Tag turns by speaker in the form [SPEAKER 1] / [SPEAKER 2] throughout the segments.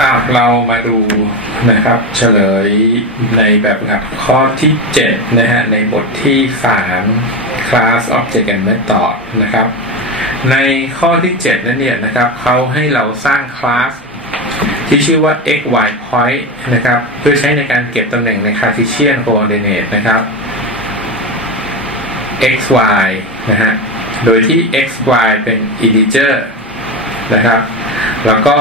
[SPEAKER 1] อ้าเรามาดูนะครับ เฉลยในแบบหัดข้อที่7นะฮะในบทที่ 3 class object and method นะครับ ในข้อที่ 7 นั้นเนี่ยนะครับเขาให้เราสร้างคลาสที่ชื่อว่า x y point นะครับ เพื่อใช้ในการเก็บตำแหน่งใน Cartesian coordinate นะครับ x y นะฮะโดยที่ x y เป็น integer นะครับ แล้วก็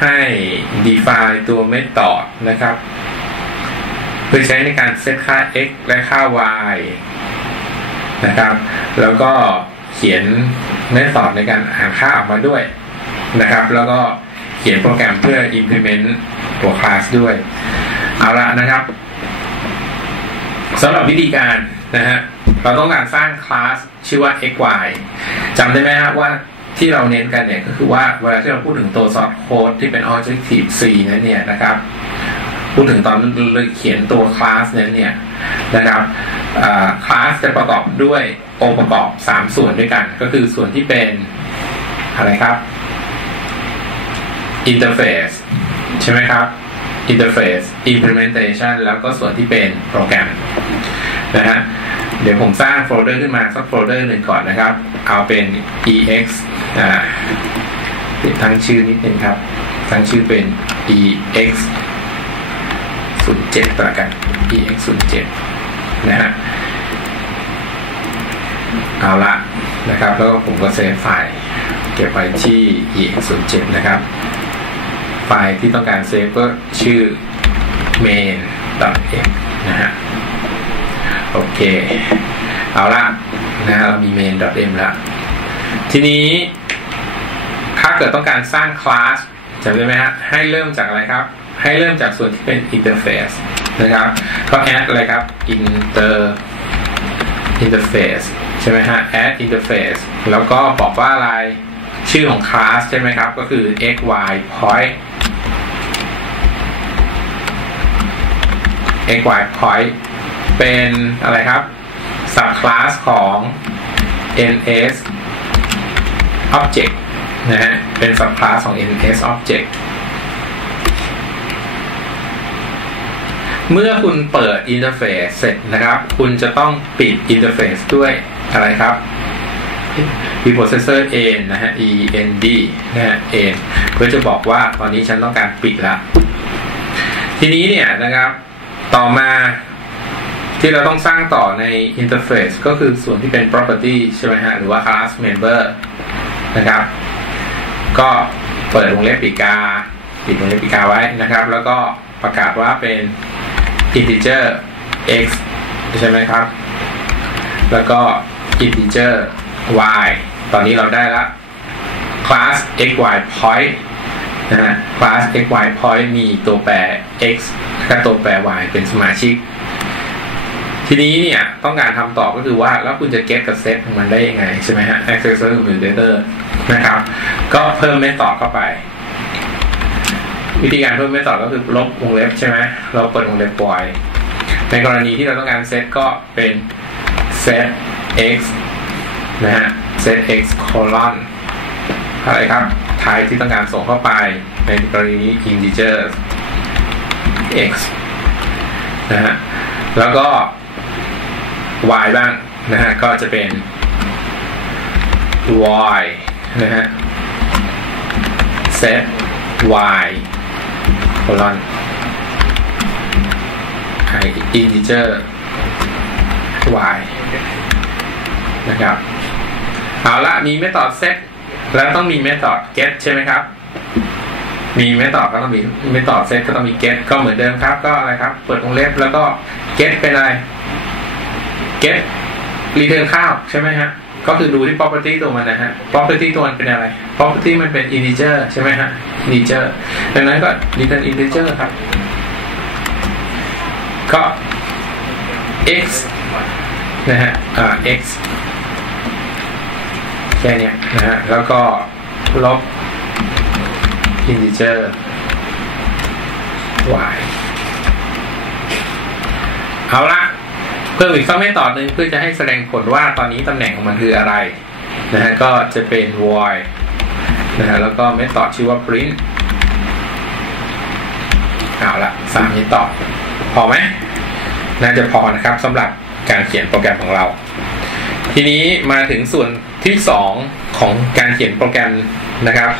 [SPEAKER 1] ให้ define ตัว method นะครับ เพื่อใช้ในการเซตค่า x และค่า y นะครับ แล้วก็เขียน method ในการอ่านค่าออกมาด้วยนะครับ แล้วก็เขียนโปรแกรมเพื่อ implement ตัว class ด้วย เอาละนะครับสำหรับวิธีการนะฮะเราต้องการสร้างคลาสชื่อว่า xy จำได้ไหมครับว่า ที่เราเน้นกันเนี่ยก็คือว่าเวลาที่เราพูดถึงตัว source code ที่เป็น objective C นั้นเนี่ยนะครับ พูดถึงตอนเขียนตัวคลาสนั้นเนี่ยนะครับคลาสจะประกอบด้วยองค์ประกอบ 3 ส่วนด้วยกัน ก็คือส่วนที่เป็นอะไรครับ interface ใช่ไหมครับ interface implementation แล้วก็ส่วนที่เป็นโปรแกรมนะฮะ เดี๋ยวผมสร้างโฟลเดอร์ขึ้นมาสักโฟลเดอร์หนึ่งก่อนนะครับ เอาเป็น ex อ่าตั้งชื่อนิดนึงครับ ตั้งชื่อเป็น ex 07ต่อกัน ex 07นะฮะ เอาละนะครับ แล้วก็ผมก็เซฟไฟล์เก็บไว้ที่ ex 07นะครับ ไฟล์ที่ต้องการเซฟก็ชื่อ main.m นะฮะ โอเค เอาละนะฮะเรามี main.m แล้วทีนี้ ถ้าเกิดต้องการสร้างคลาสจำได้ไหมฮะ ให้เริ่มจากอะไรครับ ให้เริ่มจากส่วนที่เป็น interface นะครับ ก็ add อะไรครับ inter interface ใช่ไหมฮะ add interface แล้วก็บอกว่าอะไรชื่อของคลาสใช่ไหมครับ ก็คือ x y point x y point เป็นอะไรครับ sub class ของ ns object นะฮะ เป็น sub class ของ ns object เมื่อคุณเปิด interface เสร็จนะครับ คุณจะต้องปิด interface ด้วยอะไรครับ preprocessor n นะฮะ end นะฮะ n เพื่อจะบอกว่าตอนนี้ฉันต้องการปิดละทีนี้เนี่ยนะครับ ต่อมา ที่เราต้องสร้างต่อใน interface ก็คือส่วนที่เป็น property ใช่ไหมฮะ หรือว่า class member นะครับ ก็เปิดวงเล็บปีกา ปิดวงเล็บปีกาไว้นะครับ แล้วก็ประกาศว่าเป็น integer x ใช่ไหมครับ แล้วก็ integer y ตอนนี้เราได้ละ class x y point นะฮะ class x y point มีตัวแปร x และตัวแปร y เป็นสมาชิก ทีนี้เนี่ยต้องการทำต่อก็คือว่าแล้วคุณจะ get กับ set ของมันได้ยังไงใช่ไหมฮะ accessor commutator นะครับ ก็เพิ่มเมธอดเข้าไป วิธีการเพิ่มเมธอดก็คือลบวงเล็บใช่ไหมเราเปิดวงเล็บปล่อย ในกรณีที่เราต้องการเซตก็เป็น set x นะฮะ set x colon อะไรครับไทยที่ต้องการส่งเข้าไป ในกรณีนี้ integer x นะฮะแล้วก็ y บ้างนะฮะก็จะเป็น y นะฮะ set y colon integer y นะครับเอาละมีเมธอด set แล้วต้องมีเมธอด get ใช่ไหมครับ มีเมธอดก็ต้องมีเมธอด set ก็ต้องมี get ก็เหมือนเดิมครับ ก็อะไรครับ เปิดวงเล็บแล้วก็ get เป็นอะไร get return ข้าวใช่ไหมฮะก็คือดูที่ property ตัวมันนะฮะ property ตัวมันเป็นอะไร property มันเป็น integer ใช่ไหมฮะ integer ดังนั้นก็ return integer ครับ ก็ x นะฮะอ่า x แค่นี้นะฮะ แล้วก็ลบ integer y เอาละ เพิ่มอีกสักเมธอหนึ่งเพื่อจะให้แสดงผลว่าตอนนี้ตำแหน่งของมันคืออะไรนะฮะก็จะเป็น void นะฮะแล้วก็เมธอชื่อว่า print เอาละสามนี้ต่อพอไหมน่าจะพอนะครับสำหรับการเขียนโปรแกรมของเรา ทีนี้มาถึงส่วนที่สองของการเขียนโปรแกรมนะครับ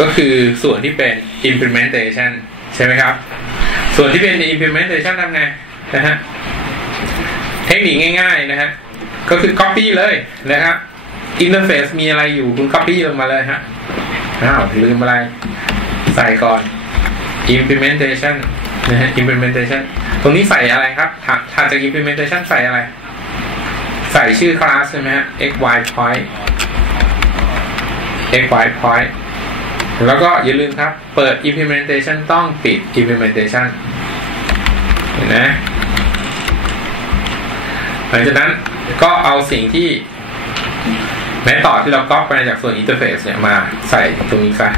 [SPEAKER 1] ก็คือส่วนที่เป็น implementation ใช่ไหมครับ ส่วนที่เป็น implementation ทำไงนะฮะ ทคนิคง่าย ๆ นะฮะ ก็คือ copy เลยนะครับ interface มีอะไรอยู่คุณ copy ลงมาเลยฮะอ้าวลืมอะไร ใส่ก่อน implementation นะฮะ implementation ตรงนี้ใส่อะไรครับถถัดจาก implementation ใส่อะไร ใส่ชื่อคลาสใช่ไหมฮะ x y point x y point แล้วก็อย่าลืมครับ เปิด implementation ต้องปิด implementation เห็นไหม หลังจากนั้นก็เอาสิ่งที่แม้ต่อที่เราก๊อปไปจากส่วน interface เนี่ยมาใส่ตรงนี้ซะ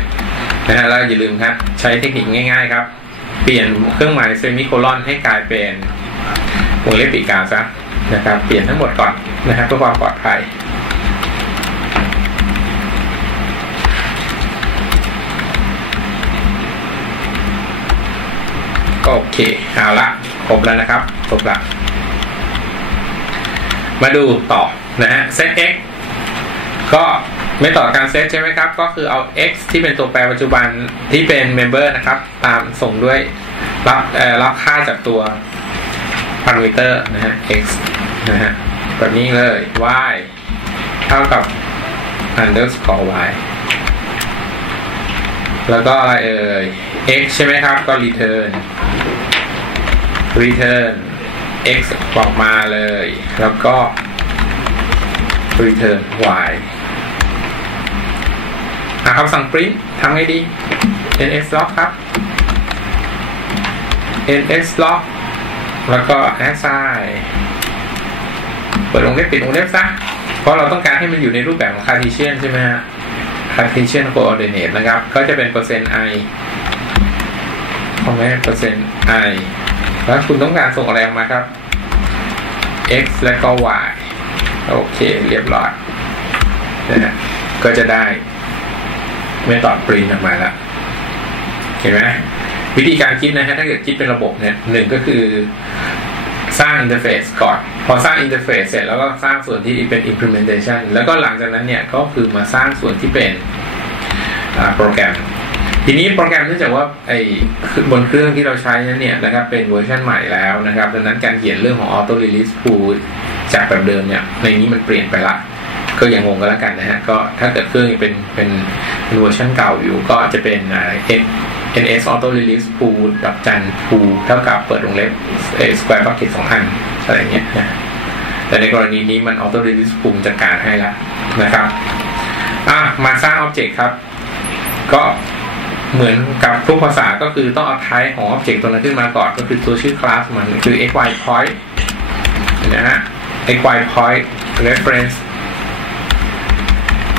[SPEAKER 1] นะฮะแล้วอย่าลืมครับ ใช้เทคนิคง่ายๆครับ เปลี่ยนเครื่องหมายเซมิโคลอนให้กลายเป็นวงเล็บปีกกาซะนะครับ เปลี่ยนทั้งหมดก่อนนะครับเพื่อความปลอดภัยโอเคเอาละครบแล้วนะครับครบละ มาดูต่อนะฮะเซต x ก็ไม่ต่อการเซตใช่ไหมครับ ก็คือเอา x ที่เป็นตัวแปรปัจจุบันที่เป็นเมมเบอร์นะครับ ตามส่งด้วยรับรับค่าจากตัวพารามิเตอร์นะฮะ x นะฮะแบบนี้เลย y เท่ากับ underscore y แล้วก็อะไรเอ่ย x ใช่ไหมครับ ก็ return return x ออกมาเลย แล้วก็ return y อะคำสั่ง print ทำไงดี ns log ครับ ns log แล้วก็ assign เปิดวงเล็บปิดวงเล็บซะ เพราะเราต้องการให้มันอยู่ในรูปแบบของ Cartesian ใช่ไหมฮะ Cartesian coordinate นะครับ ก็จะเป็นเปอร์เซ็นต์ i คอมเมนต์เปอร์เซ็นต์ i แล้วคุณต้องการส่งอะไรออกมาครับ x และก็ y โอเค เรียบร้อยนะฮะก็จะได้ไม่ตอดปรินออกมาแล้ว เห็นไหมวิธีการคิดนะฮะถ้าเกิดคิดเป็นระบบเนี่ยหนึ่งก็คือสร้างอินเทอร์เฟซก่อน พอสร้างอินเทอร์เฟซเสร็จแล้วก็สร้างส่วนที่เป็น implementation แล้วก็หลังจากนั้นเนี่ยก็คือมาสร้างส่วนที่เป็นโปรแกรม ทีนี้โปรแกรมเนื่องจากว่าไอ้บนเครื่องที่เราใช้นั้นเนี่ยนะครับเป็นเวอร์ชันใหม่แล้วนะครับ ดังนั้นการเขียนเรื่องของ auto release pool จากแบบเดิมเนี่ยในนี้มันเปลี่ยนไปละก็อยังงงก็แล้วกันนะฮะก็ถ้าเกิดเครื่องเป็นเป็นเวอร์ชันเก่าอยู่ก็จะเป็น ns auto release pool กับจัน pool เท่ากับเปิดวงเล็บ square bracket สองอันอะไรเงี้ยนะแต่ในกรณีนี้มัน auto release pool จัดการให้ละนะครับอะมาสร้าง object ครับ ก็ เหมือนกับทุกภาษาก็คือต้องเอา type ของ object ตัวนั้นขึ้นมาก่อนก็คือตัวชื่อ class มันคือ xy point นะฮะ xy point reference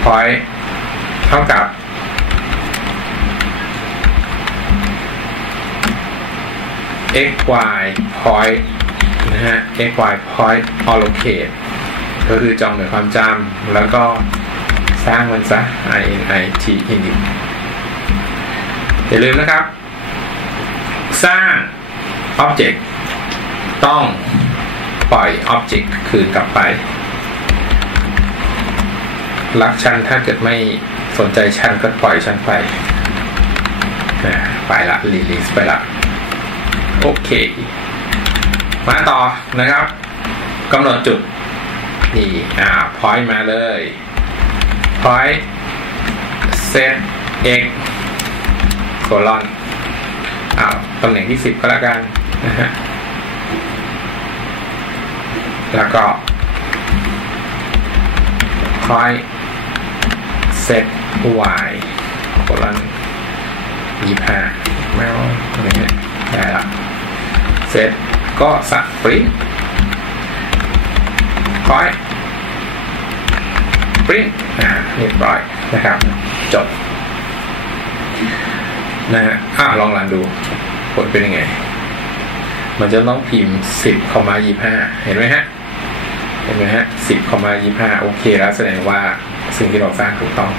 [SPEAKER 1] point เท่ากับ xy point นะฮะ xy point allocate ก็คือจองหน่วยความจำแล้วก็สร้างมันซะ init init อย่าลืมนะครับ สร้าง object ต้องปล่อย object คืนกลับไป รักฉันถ้าเกิดไม่สนใจฉันก็ปล่อยฉันไป ไปละรีลิสไปละ โอเค มาต่อนะครับกำหนดจุดนี่อ่า point มาเลย point set x โคลอนเอาตำแหน่งที่สิบก็แล้วกันนะฮะแล้วก็ point set y โคลอนยี่ห้าแมวอะไรเงี้ยได้ละเสร็จก็สักปริ้นคอยปริ้นอ่าเรียบร้อยนะครับ จบ นะฮะอะลองรันดู ผลเป็นยังไง มันจะต้องพิมพ์สิบคอมายี่ห้าเห็นไหมฮะ เห็นไหมฮะสิบคอมายี่ห้าโอเคแล้วแสดงว่าสิ่งที่เราสร้างถูกต้อง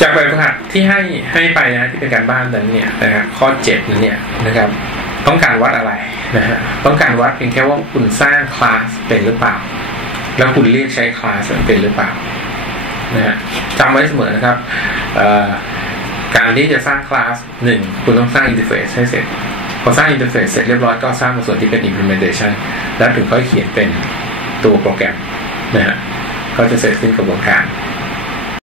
[SPEAKER 1] จากแบบฝึกหัดที่ให้ให้ไปนะที่เป็นการบ้านนั้นเนี่ยนะฮะข้อเจ็ดนั้นเนี่ยนะครับ ต้องการวัดอะไรนะฮะต้องการวัดเพียงแค่ว่าคุณสร้างคลาสเป็นหรือเปล่า แล้วคุณเรียกใช้คลาสเป็นหรือเปล่านะฮะจำไว้เสมอนะครับ การที่จะสร้างคลาสหนึ่งคุณต้องสร้างอินเทอร์เฟซให้เสร็จ พอสร้างอินเทอร์เฟซเสร็จเรียบร้อยก็สร้างส่วนที่เป็น implementation แล้วถึงค่อยเขียนเป็นตัวโปรแกรมนะฮะก็จะเสร็จสิ้นกระบวนการ